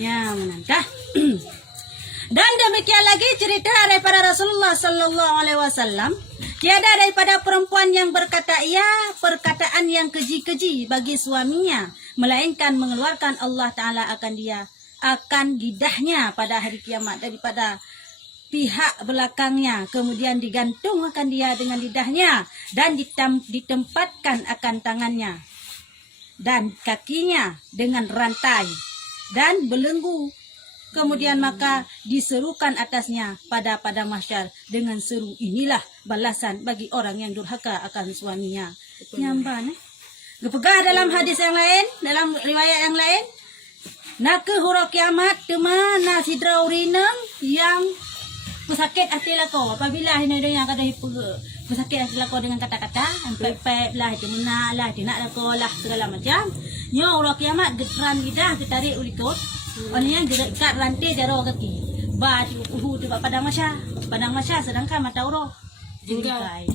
Ya, menangkah. Dan demikian lagi cerita daripada Rasulullah Sallallahu Alaihi Wasallam. Tiada daripada perempuan yang berkata ia perkataan yang keji-keji bagi suaminya, melainkan mengeluarkan Allah Taala akan lidahnya pada hari kiamat daripada pihak belakangnya, kemudian digantungkan dia dengan lidahnya dan ditempatkan akan tangannya dan kakinya dengan rantai dan belenggu. Kemudian maka diserukan atasnya pada mahsyar dengan seru, inilah balasan bagi orang yang durhaka akan suaminya. Nyamban Gepegah dalam hadis yang lain, dalam riwayat yang lain, nak ke huruf kiamat temana sidra urinang yang pesakit hati lako. Apabila hina yang kada pesakit hati lako dengan kata-kata, pep lah, itu menak lah, tidak lako lah, segala macam. Nya huruf kiamat geteran lidah ditarik ulikut. Orangnya dekat rantai jaro kaki. Baju tu padang masya sedangkan mata urang. Jengkai.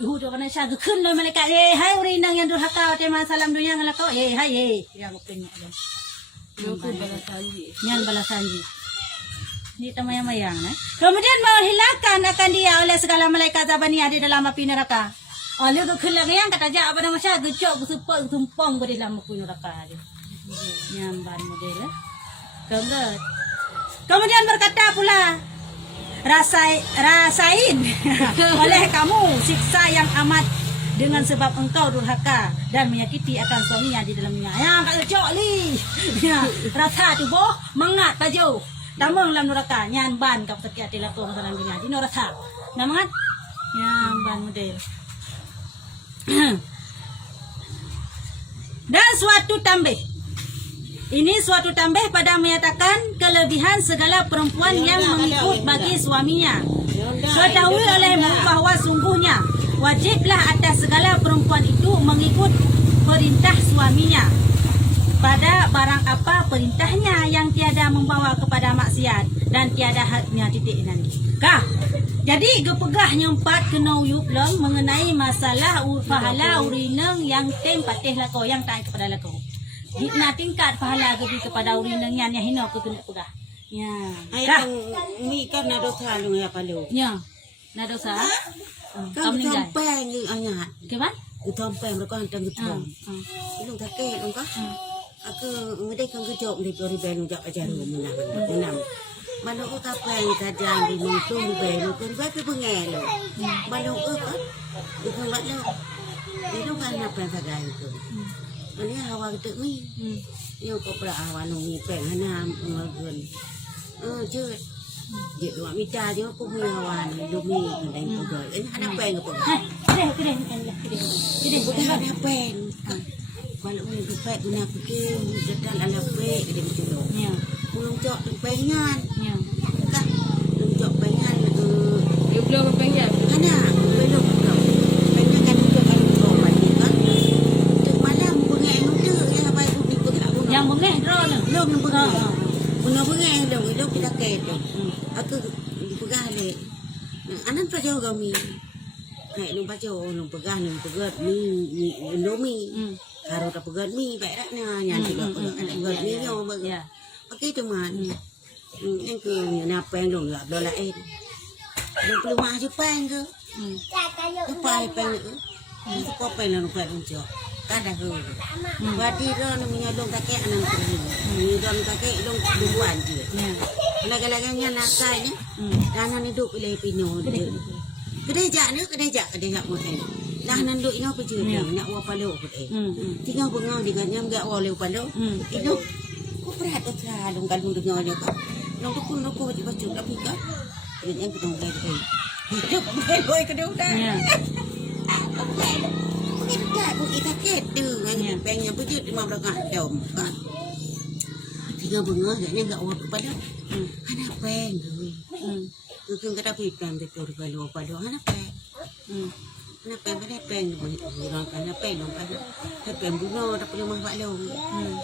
Tu padang masya gekun lo malaikat. Hai urinang yang durhaka tema salam dunia ngalako. Hai yang penyok dia. Dokun balasanji. Nyan balasanji. Ni tamayang-mayang Kemudian menghilangkan akan dia oleh segala malaikat zabania di dalam api neraka. Oleh gekun yang kata jak padang masya gecok gesupok tumpong di dalam api neraka dia. Nyamban model Kemudian berkata pula, rasain oleh kamu siksa yang amat dengan sebab engkau durhaka dan menyakiti akan suaminya di dalamnya. Yang kat cok li. Ya, rasa tu boh mengat baju. Tamang dalam neraka nyan ban kau sakit hati laku masalah dunia. Dino rasa. Namangat? Ya, ban model. Dan suatu tambah. Ini suatu tambah pada menyatakan kelebihan segala perempuan yang mengikut bagi suaminya. Ketahui olehmu bahawa sungguhnya wajiblah atas segala perempuan itu mengikut perintah suaminya pada barang apa perintahnya yang tiada membawa kepada maksiat dan tiada hadnya titik nanti. Jadi gepegah nyempat kena uyup long mengenai masalah pahala urineng yang tem patih lako yang tak kepada lako. Nak tingkat pahala kepada urineng yang hina aku kena pegah. Ya. Mi kan nak dosa lu ya palu. Ya. Nak dosa. Kamu sampai ni ayat. Keman? Sampai mereka hantar gitu. Lu tak ke lu kah? Aku mereka kejauh di Florida jak ajar menang. Mana aku kapai tajam di muncul di belu kan berapa pengel. Mana aku kan? Itu buat lu. Itu kan apa yang saya itu. Ini hawa gitu ni. Yang kau pernah hawa nungi pengenam ngelgun. Cut. Dia tu minta dia aku punya hawa nungi dan pegel. Ini ada pen apa? Kede. Bukan ada pen. Kalau ni dapat guna fikir dekat ala pek dia betul. Ya. Belum cok pengan. Ya. Kan. Belum cok pengan dia belum pengan. Ana belum. Yang bengeh drone. Belum bengeh. Guna bengeh dong, itu kita ke. Aku pegah le. Anan pa jauh kami. Kayak nu baca nu pegah mi Indomie. Harus tak pegah mi baiknya yang juga pegah mi yo bang. Ya. Okey teman. Yang ke napa yang dong lah lain. Yang perlu mah je pen ke. Apa pen ke? Itu kau pen lah nu pen unjuk. Kada ke. Berarti dia namanya dong kakek anak pergi. Ni dong kakek dong duluan dia. Lagi-laginya nak saya ni. Danan hidup pilih pino dia. Kedejak makan. Dah nanduk ino pejur ni nak wa palu put tinggal bengang dengan nyam gak wa leu palu. Itu ku perhat tra dong kalung dengar dia kan. Long tu pun aku baca tapi kan. Yang ketong gai tu. Hidup boy ke dia dah. Kita kedu yang pengen bujut 15 jam kan. Tiga bunga agaknya enggak uang kepada. Ada peng. Mungkin kita pitan betul kalau pada ada peng. Kenapa yang peng orang kan peng dong kan. Peng bunuh tapi rumah Pak Long.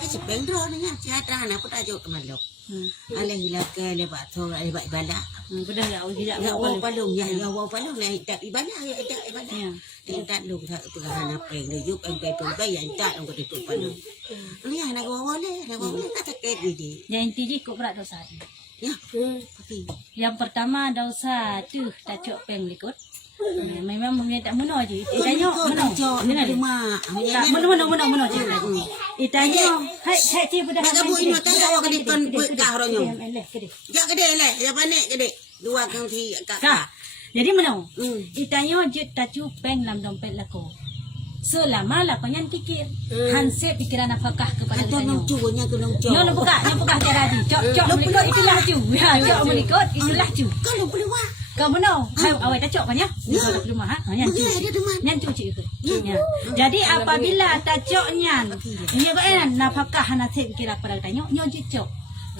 Si peng drone nya siapa anak pun tajuk teman lo. Alih hilang ke lebat tu lebat ibadah. Benar ya, tidak Ya awak palung ya awak palung lah tak ibadah ya tak ibadah. Dia tak lu tak pegangan peng dia yuk peng yang tak orang kata palung. Ni anak awak boleh kata ket dia. Yang inti kok berat dosa. Ya. Tapi Yang pertama dosa tu tajuk peng likut. Memang mungkin tak meno je. Itanya meno. Benar rumah. Tak meno je. Itanya hai cik pada. Nak kamu ini tak awak kena kon buat kahronyo. Eleh kede. Ya gede lah, ya panik gede. Dua kang ti Kak. Jadi meno. Itanya je tajuk peng dalam dompet lako. Selama lah penyan fikir. Hansip pikiran nafkah kepada atau itanya. nong cuanya ke nong cu. Nyo buka cara di. Cok melikut itulah cu. Ya, cok melikut itulah cu. Kalau boleh wah. Kau menau, awak tak cok kan ya? Dia ada rumah ha. Nyan cu. Nyan cu cik itu. Ya. Jadi apabila tak cok nyan, dia kan nafkah nak sep kira pada tanya, nyo cok.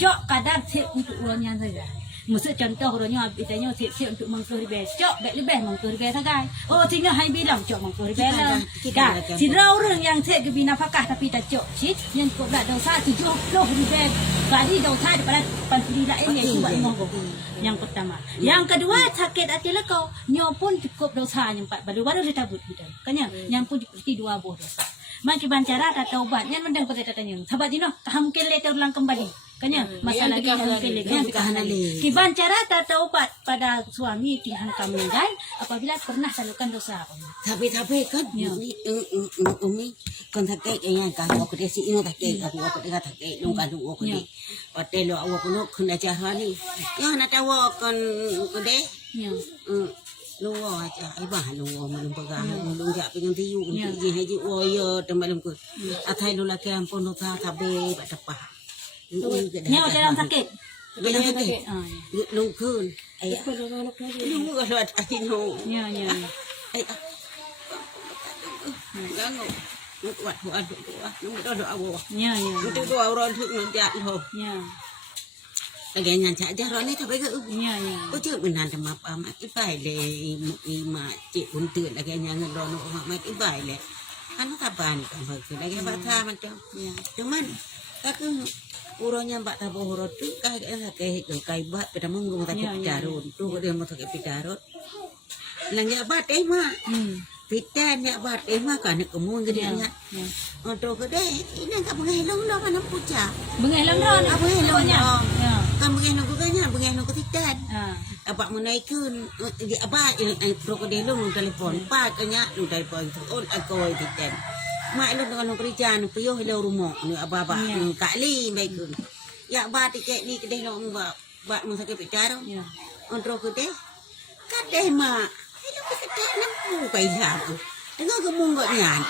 Cok kadar sep untuk urangnya saja. Maksud contoh urangnya itanya sep untuk mangkul ribe. Cok bek lebih mangkul ribe sagai. Oh tinggal hai bilang cok mangkul ribe lah. Ka, si orang yang sep ke nafkah tapi tak cok, cik yang kau berat dosa 70 ribe. Kali dosa daripada 40 lain itu buat monggo. Yang pertama. Yang kedua sakit hati lekau. Nyo pun cukup dosa yang 4 baru dia tabut kita. Kanya yang pun seperti 2 buah dosa. Maki bancara tak taubat. Yang mendang pada tanya. Sahabat dino taham kele terulang kembali. Kanya masalah dia taham kele kan ki bancara tak taubat pada suami tihan kami meninggal apabila pernah lakukan dosa. Tapi kan ni umi kon tak yang kan aku dia si ino tak aku dia tak nong kan aku dia. Hotel awak kuno kena jahat ni. Ya nak awak kon de. Ya. Luar aja, ibah luar malam pegang, malam jak pengen tiu, je haji oyo temalam ku. Atai lu laki ampun lu tak tabe, tak tepah. Nyo dalam sakit. Dalam sakit. Lu kun. Ayah. Lu kalau ada no. Ya. Ayah. Gango. Lu kuat buat doa. Lu doa awak. Ya. Itu doa orang tu nanti lo. Ya. Lagi nyan saja orang ni tak baik. Ya. Kau cakap benar sama apa mak ibai le, mak cik untuk lagi nyan orang mak ibai le. Anu kapan kan begitu lagi baca macam. Cuman aku urangnya mbak tabu urut tu kayak bat pada munggu mata pidarut tu dia mata pidarut. Lagi bat mak. Pidan nya bat mak kan kemun gedenya. Untuk gede ini enggak mengelong dah mana pucat. Mengelong dah. Apa mengelongnya? Ya. Kamu mengelong guganya, mengelong ketidan. Apa menaikkan apa krokodil lu telefon pak kanya lu telefon on aku ketidan. Mak lu dengan kerja nu puyuh lu rumah nu apa kali baik. Ya ba tiket ni kedai lu ba masa ke bicara. Untuk gede kadeh mak. Lu kedai nampu kai dah. Dengar gemung gak nyan.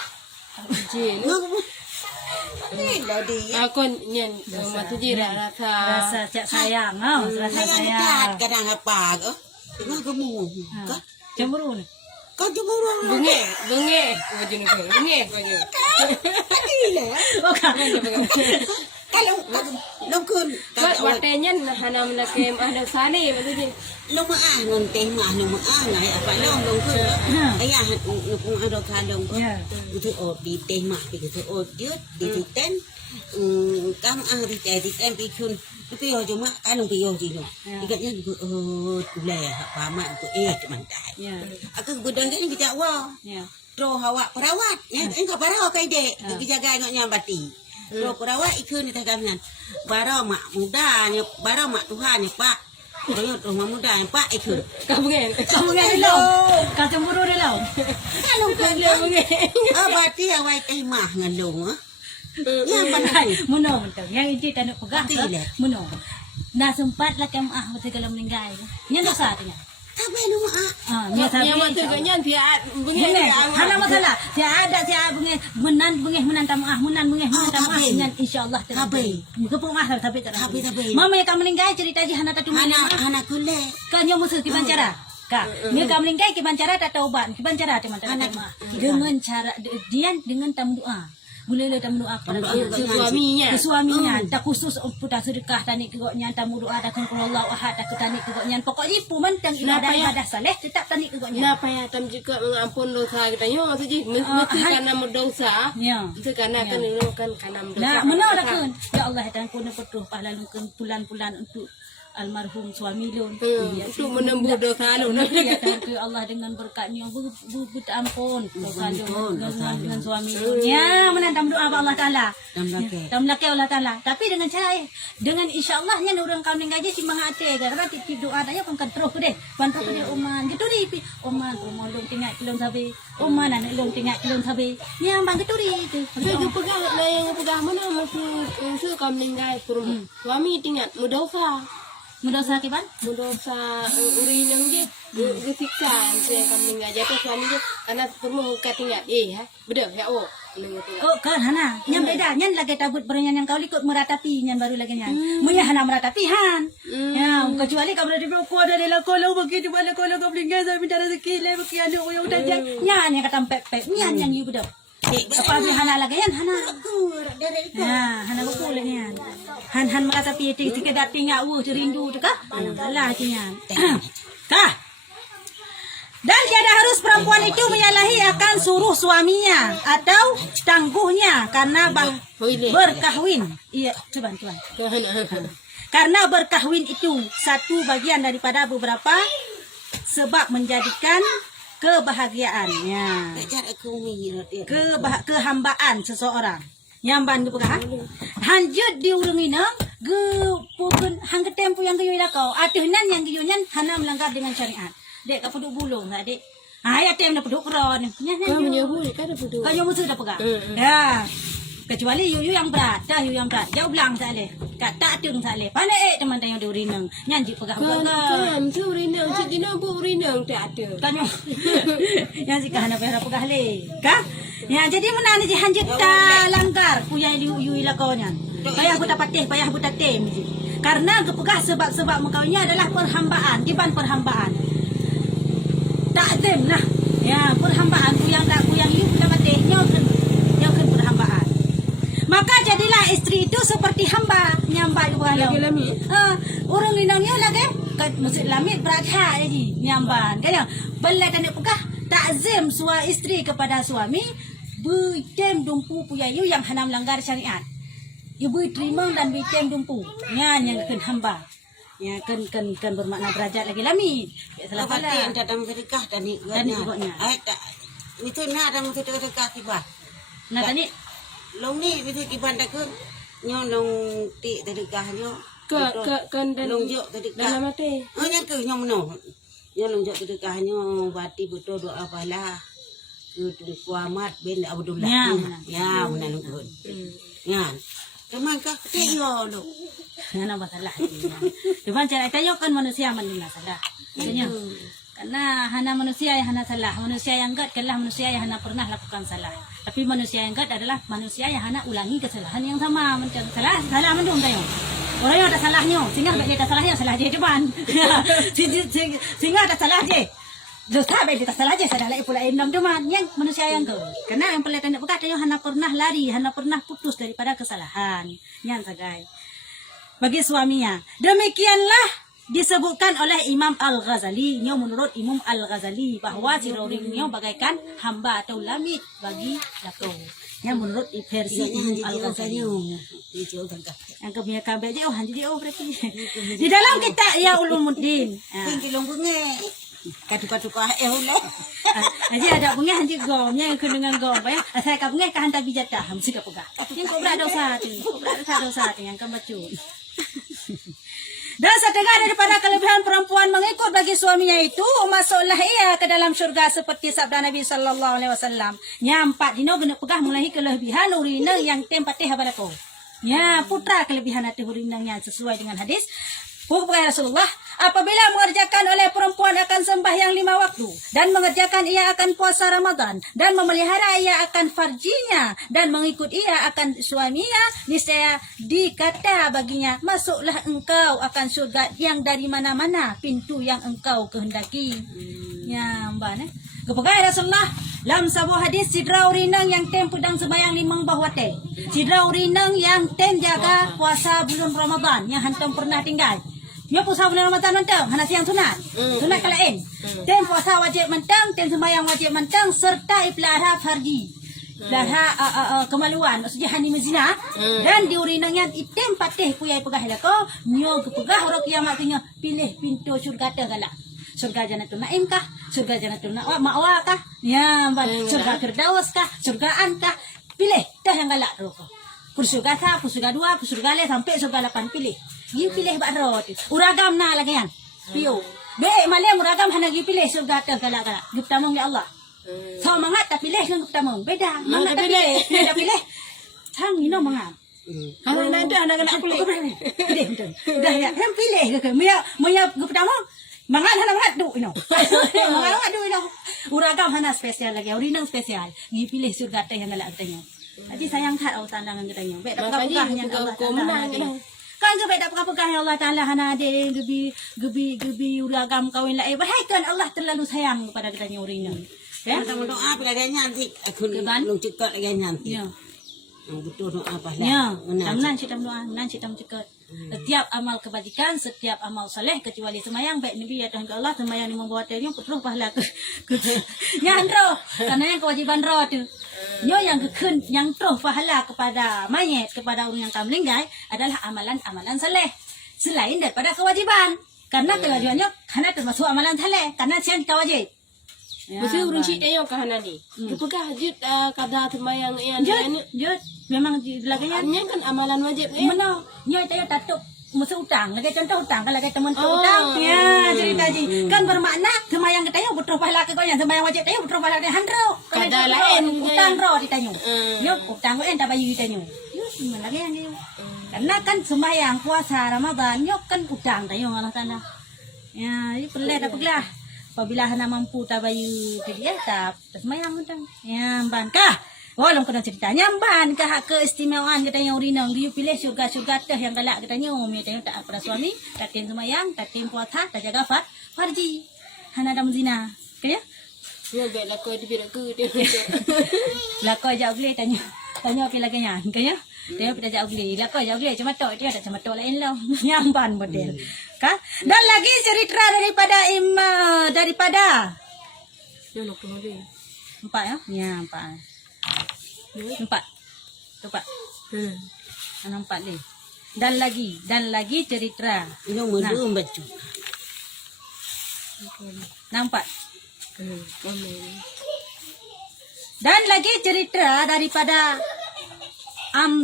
Jin. Aku nyen matu jira Rasa cak sayang, rasa sayang. Kadang apa ke? Dengar gemung. Cemburu ni. Kau cemburu. Bunge. Wajun ke? Bunge. Gila. Kalau longkun Kat watenya hanam nak kem ada sani maksudnya. long non teh mah long ngai apa longkun. Ayah pun ada kalong. Itu di teh mah begitu. Dia di ten kam di ten pikun. Tapi cuma kalong piyo je lo. Ikatnya tulai apa mak tu teman tai. Aku gudang ni kita awak. Terus awak perawat. Engkau perawat kai dek. Dijaga ngaknya bati. Lo perawat ikut ni tagamnya. Barang mak muda ni, barang mak Tuhan ni pak. Royot rumah muda ni pak ikut. Kamu kan? Hello. Kau cemburu dia lo. Kalau kau bunge. berarti awak teh mah ngalung ah. Ya Pandai. Muno betul. Yang itu tak nak pegang. Muno. Dah sempat lah kem betul kalau meninggal. Yang dosa tu nya. Tapi lu mak. Yang matu kanyan dia bunge. Hana masalah. Dia ada bunge menan tamaah dengan insyaallah Tapi kepung tapi tak. Tapi. Mama yang kamu meninggal cerita je hana tatu Anak kule. Kan yang musuh ki bancara. Kak, dia kamu meninggal ki bancara tak taubat. Ki bancara teman-teman. Dengan cara dia dengan tamu doa. Boleh tak berdoa kepada suaminya. suaminya. Tak khusus putar sedekah tanik kegoknya, tak berdoa tak kalau Allah ahad tak tanik kegoknya. Pokoknya pun mentang ibadah saleh tetap tanik kegoknya. Kenapa ya tam juga mengampun dosa kita? Yo maksudnya mesti karena berdosa. Ya. Itu karena kan karena berdosa. Nah, menolakkan. Ya Allah, dan kuna petuh pahlalukan bulan-bulan untuk almarhum suami lun. Untuk menembus dosa lu. Ya ke Allah dengan berkatnya ampun dosa lun dengan suami lun. Ya, menantam doa Allah Taala. Tamlaki Allah Taala. Tapi dengan cara dengan insyaallah nya orang kami ngaji si mahate karena titip doa tanya kan terus deh. Bantu dia uman gitu di uman long tinggal kilon sabe. Uman anak long tinggal kilon sabe. Ya bang gitu di itu. Saya pegang yang pegang mana masuk kami ngai suami tinggal mudosa. Mudosa kiban? Mudosa urin yang dia kesiksa saya kami ngai jatuh suami dia karena perlu katingat ya. Betul ya oh. Oh kan hana nyam beda nyan lagi tabut berenyan yang kau likut meratapi nyan baru lagi nyan munya hana meratapi han ya kecuali kau berada di bawah dari la kalau begitu bala kalau kau beli saya minta rezeki le bagi anu yang udah nyan yang kata pep nyan yang ibu dah apa beli hana lagi nyan hana ya hana buku lagi nyan han meratapi tiga dating ngau rindu tu kah lah nyan kah. Dan tiada harus perempuan itu menyalahi akan suruh suaminya atau tangguhnya karena berkahwin. Iya, coba. Karena berkahwin itu satu bagian daripada beberapa sebab menjadikan kebahagiaannya. Kehambaan seseorang. Nyamban ke pegah. Hanjut diurungina ge pukun hang tempo yang geyu kau. Atuhnan yang geyunan hana melanggar dengan syariat. Dek kau puduk bulung tak dek. Ya tem dah puduk keron. Kau menyebut kan dah puduk. Kau mesti dah pegang. Ya. Kecuali yu yang berat, dah yu yang berat. Jauh belang tak leh. Kat tak tung tak leh. Pandai teman tanya dia urinang. Nyanji pegang pegang. Kan tu urinang, cik dina bu urinang tak ada. Kanyo. Yang si kahana pera pegang leh. Kah? Ya jadi mana ni hanjit ta langgar punya yu kau nyan. Payah buta patih, payah buta tem. Karena kepegah sebab-sebab mengkaunya adalah perhambaan, diban perhambaan. Takzim lah. Ya, perhambaan yang you dapat nyokan perhambaan. Maka jadilah istri itu seperti hamba nyamba di bawah lami. Orang linangnya lagi kat masjid lamit beratha jadi nyamban. Kaya belai dan pegah takzim suami istri kepada suami buitem dumpu puya you yang hana melanggar syariat. Ibu terima dan buitem dumpu. Yang kan hamba. Ya kan bermakna derajat lagi lami. Salah pala yang datang sedekah tani gotnya. Itu nak ada mesti sedekah tiba. Nah tani long ni mesti kiban tak ke nyo long ti sedekah nyo. Kan long jok sedekah. Dalam mati. Nya ke nyo meno. Nyo long jok sedekah nyo bati betul doa pala. Ke kuamat ben Abdullah. Ya menalung kun. Ya. Teman kah tengok lu. Mana masalah. Cuman cara tayo kan manusia manila salah. Kanya. Karena hana manusia yang hana salah. Manusia yang enggak adalah manusia yang hana pernah lakukan salah. Tapi manusia yang enggak adalah manusia yang hana ulangi kesalahan yang sama. Macam salah mendung tayo. Orang yang ada salahnya, sehingga baik dia salahnya salah dia depan. Sehingga ada salah dia. Dosa baik dia salah dia salah lagi pula enam teman yang manusia yang ke. Karena yang pelihatan dia berkata yang hana pernah lari, hana pernah putus daripada kesalahan. Yang sagai. Bagi suaminya. Demikianlah disebutkan oleh Imam Al-Ghazali. Menurut Imam Al-Ghazali bahwa si roringnya bagaikan hamba atau lamit bagi lako. Yang menurut versi Imam Al-Ghazali. Yang kepunya kabel je jadi berarti. Di dalam kitab ya Ulumuddin. Katuka ulo. Aja ada bunga hanji gomnya yang dengan gom ya. Saya ka bunga ka hanta bijata hamsi ka puga. Yang kobra dosa yang kembacun. Dan setengah daripada kelebihan perempuan mengikut bagi suaminya itu masuklah ia ke dalam syurga seperti sabda Nabi sallallahu alaihi wasallam. Nyampak dino guna pegah mulai kelebihan urina yang tempatih habalako. Ya, putra kelebihan hati urina yang sesuai dengan hadis Pukul Rasulullah, apabila mengerjakan oleh perempuan akan sembahyang 5 waktu dan mengerjakan ia akan puasa Ramadan dan memelihara ia akan farjinya dan mengikut ia akan suaminya, niscaya dikata baginya, masuklah engkau akan surga yang dari mana-mana pintu yang engkau kehendaki. Ya, mbak Kepegai Rasulullah dalam sebuah hadis sidra urinang yang tem pedang sembahyang 5 bahwate. Sidra urinang yang tem jaga puasa bulan Ramadan yang hantam pernah tinggal. Dia puasa bulan Ramadan mentang, hana siang sunat. Sunat kalain. Tem puasa wajib mentang, tem sembahyang wajib mentang serta ipelihara farji. Pelihara kemaluan, maksudnya hani mezina. Dan di urinangnya item patih puyai pegah lako, nyo kepegah orang kiamat punya pilih pintu syurga tegala. Surga Jannatul Naim kah? Surga Jannatul Ma'wa kah? Ya, surga Firdaus kah? Surgaan kah? Pilih dah yang galak roko. Surga 1, surga 2, surga 5 sampai surga 8 pilih. Gi pilih bak rot. Uragam na lagi yan. Piyo. Be malem uragam hana gi pilih surga teh galak-galak. Guptamong ya Allah. So mangat tak pilih kan guptamong. Beda. Mangat tak pilih. Beda pilih. Sang ino mangat. Kalau nanti anak-anak pilih. Pilih betul. Dah ya, hem pilih ke. Maya guptamong. Mangan hana mangat du ino. Mangat du ino. Uragam hana spesial lagi. Urinang spesial. Gi pilih surga teh yang galak katanya. Jadi sayang kat awak tandangan katanya. Baik tak pegang yang Allah Taala. Kan ke baik tak pegang yang Allah Taala hana ade gebi uragam kawin lai. Bahaikan Allah terlalu sayang kepada katanya urinang. Ya, kamu doa pelaganya nanti. Aku belum cekat lagi nanti. Ya. Betul doa apa Ya, tamnan citam doa, nan citam cekat. Setiap amal kebajikan, setiap amal saleh kecuali semayang baik Nabi ya Tuhan Allah semayang ni membawa tanya penuh pahala ke. Nyandro, karena yang kewajiban roh tu. Nyo yang kekun yang terus pahala kepada mayat, kepada orang yang kamu meninggal adalah amalan-amalan saleh. Selain daripada kewajiban. Karena kewajibannya karena termasuk amalan saleh, karena siang kita wajib. Mesti urun cik tayo kahana ni. Kepegah jut kada temayang yang Jod, memang laganya Artinya kan amalan wajib ya. mana nyo tayo tatuk masa utang, lagi contoh utang, kalau kita mentah utang, ya cerita ji. Kan bermakna semayang kita betul pahala ke kau yang semayang wajib tayo betul pahala dia handro. Kada lain Utang ro ditanyo. Yo utang ko en tak bayu ditanyo. Yo mana lagi yang dia. Karena kan semayang puasa Ramadan yo kan utang tayo Allah Taala. Ya, ini perlu tak pegelah. Apabila hana mampu tak bayu ke dia tak semayang utang. Ya, bankah. Walau kena cerita nyamban ke hak keistimewaan katanya urinang dia pilih syurga-syurga teh yang galak katanya umi tanya tak pada suami tak tin semayang tak tin puasa tak jaga farji hana dam zina kaya Ya baik lah kau dia ke dia. lah kau jauh boleh tanya pi lagi nya kaya dia pada jauh boleh lah kau jauh boleh cuma tok dia tak cuma tok lain lah nyamban model kan dan lagi cerita daripada Ya nak kena dia. 4 ya 4 Nampak. Nampak ni. Dan lagi cerita. Ini mendung baju. Nampak. Amin. Dan lagi cerita daripada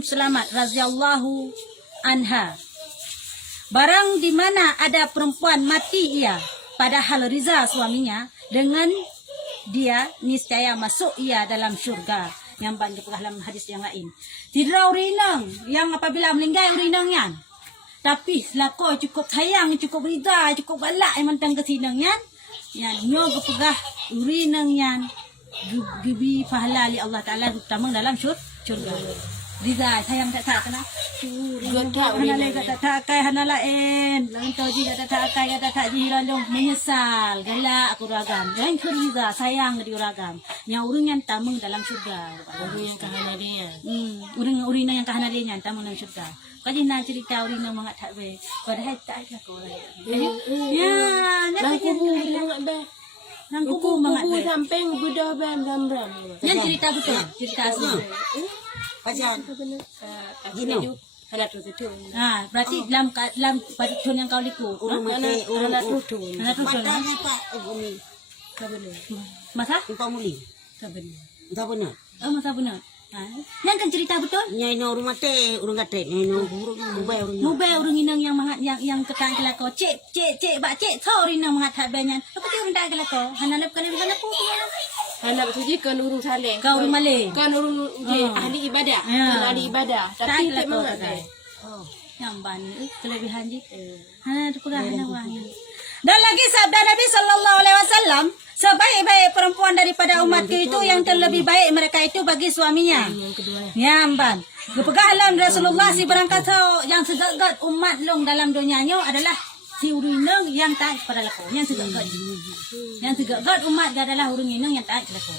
Selamat radhiyallahu anha. Barang di mana ada perempuan mati ia padahal riza suaminya dengan dia niscaya masuk ia dalam syurga. Yang banyak dalam hadis yang lain. Tidak urinang yang apabila meninggal urinangnya. Tapi selako cukup sayang, cukup rida, cukup galak yang mentang kesinangnya. Yang nyo kepegah urinangnya. Gibi pahala li Allah Ta'ala utama dalam syurga. Rida sayang tak kena. Tak kai hana lain. Lain toji tak kai kata tak jiran menyesal. Galak aku ragam. Lain rida sayang di ragam. Yang urungan tamang dalam syurga. Orang yang kahana dia. Urina yang kahana dia yang tamang dalam syurga. Kaji nak cerita urina mangat tak be. Padahal tak ada kau lagi. Ya, nak kubu mangat be. Nang kubu mangat be. Samping budak ben ram. Yang cerita betul, cerita asli. Pajan. Gino. Anak tu. Berarti dalam patutun yang kau liku. Anak tu. Anak tu. Matanya Pak Umi. Masa? Pak Muli. Tak benar. Tak benar. Masa benar. Yang kan cerita betul? Nyai no rumah teh, urang kate, nyai no buruk mubay urang. Mubay urang inang yang mangat yang ketang kelako. Cik, bak cik sorry nang mangat tak banyak. Apa dia urang tak kelako? Hanalap kana hana ku punya. Anak tu je kan urung saleh. Kau urang malay. Kan urung ahli ibadah. Ahli ibadah. Tapi tak mangat be. Oh, yang ban kelebihan je. Hana tu pegang hana wang. Dan lagi sabda Nabi sallallahu alaihi wasallam, sebaik-baik perempuan daripada umatku itu yang terlebih baik mereka itu bagi suaminya. Yang kedua. Ya, ban. Kepegahlan Rasulullah si berangkat yang segagat umat long dalam dunianya adalah si urinang yang taat kepada lako, yang tegak god. Yang tegak god umat adalah urinang yang taat kepada lako.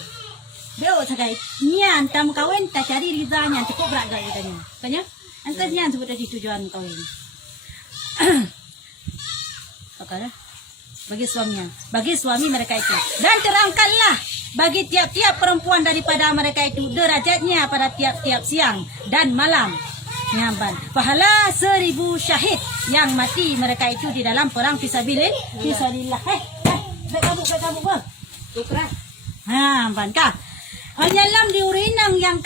Beo sagai nyan tam kawin tak cari rizanya cukup berat gaya tanya. Tanya? Angkat nyan sebut tadi tujuan kawin. Okeylah. Bagi suami mereka itu. Dan terangkanlah bagi tiap-tiap perempuan daripada mereka itu derajatnya pada tiap-tiap siang dan malam. Nyamban. Pahala 1000 syahid yang mati mereka itu di dalam perang fisabilillah. Baik kabuk bah. Tukar. Ban kah? Anyalam di urinang yang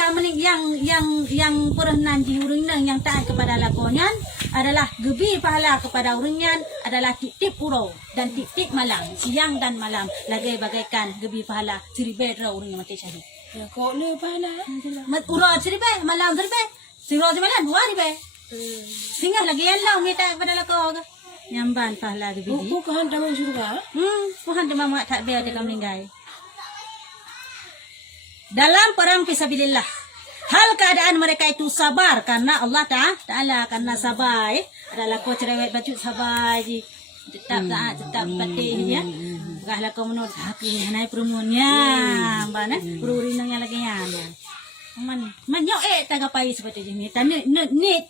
pernah di urinang yang taat kepada lakonan adalah gebi pahala kepada uringan adalah tip-tip urau dan tip-tip malam, siang dan malam lagi bagaikan gebi pahala 1000 uringan mati syahid. Ya kok le pahala. Urau 1000 malam 1000 1000 malam 2000. Singgah lagi yang lau minta kepada lako. Nyamban pahala gebi. Buku kan dalam surga. Tuhan demam tak biar dia meninggal. Dalam perang fisabilillah, hal keadaan mereka itu sabar karena Allah Ta'ala karena sabar adalah kau cerewet baju sabar je tetap patih ya gahlah kau menurut aku naik perumunnya mana perurinang yang lagi ya man yo tagapai seperti ini tane net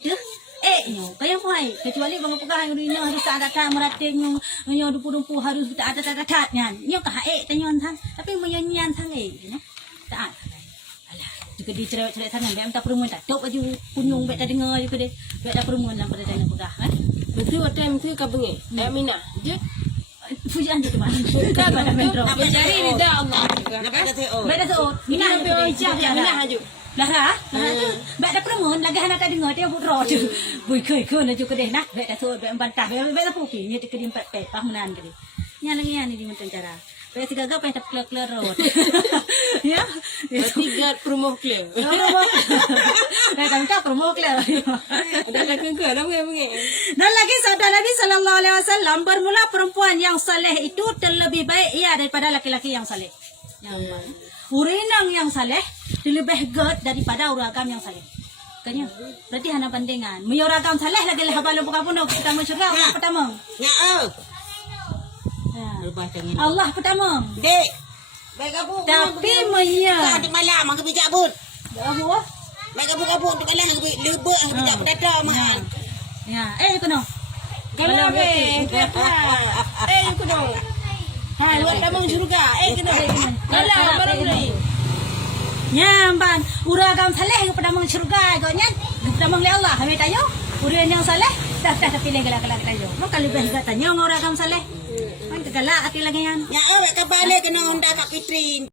nyo kaya puai kecuali bang pegang urinang harus ada merating nyo dumpu harus ada nyo kah tanyon tang tapi menyanyian tang you know tak alah juga di cerewet-cerewet sana be minta perempuan tak tok baju kunyung be tak dengar juga deh be tak perempuan dalam pada tanah pedah kan Betul time tu kabung Mina. Je. pujian tu mah Bukan pada metro mencari ridha Allah. be dah tu mina Mina haju. lah tu be tak perempuan lagi anak tak dengar dia putra tu bui ke juga deh nak be dah tu be bantah be tak puki ni kedim pe pahunan gede nya lagi ni di mentang cara be tiga gap tak kelar road ya Tiga promo clear. Dah tak promo clear. Ada lagi ke dah mengi. Dan lagi sabda Nabi sallallahu alaihi wasallam bermula perempuan yang saleh itu terlebih baik ia daripada laki-laki yang saleh. Urinang yang saleh lebih good daripada uragam yang saleh. Kanya berarti hana bandingan. Uragam saleh lagi lah balu buka pun kita syurga Allah pertama. Allah pertama. Dek. Baik kabuk. Tapi meya. Tak ada malam aku bijak pun. Apa? Baik kabuk untuk malam aku lebek aku bijak data mahal. Ya, kuno. Kalau be. Ku dong. Ha, luar damang syurga. Kena. Kalau mana boleh. Nyamban, uragam saleh kepada mang syurga kau nyan. Kepada mang Allah, kami tanya. Urian yang saleh, dah pilih galak-galak tayo. Mau kalau lebih tanya uragam saleh. Kan galak hati lagi yan. Ya, awak kabale kena honda Pak Kitrin.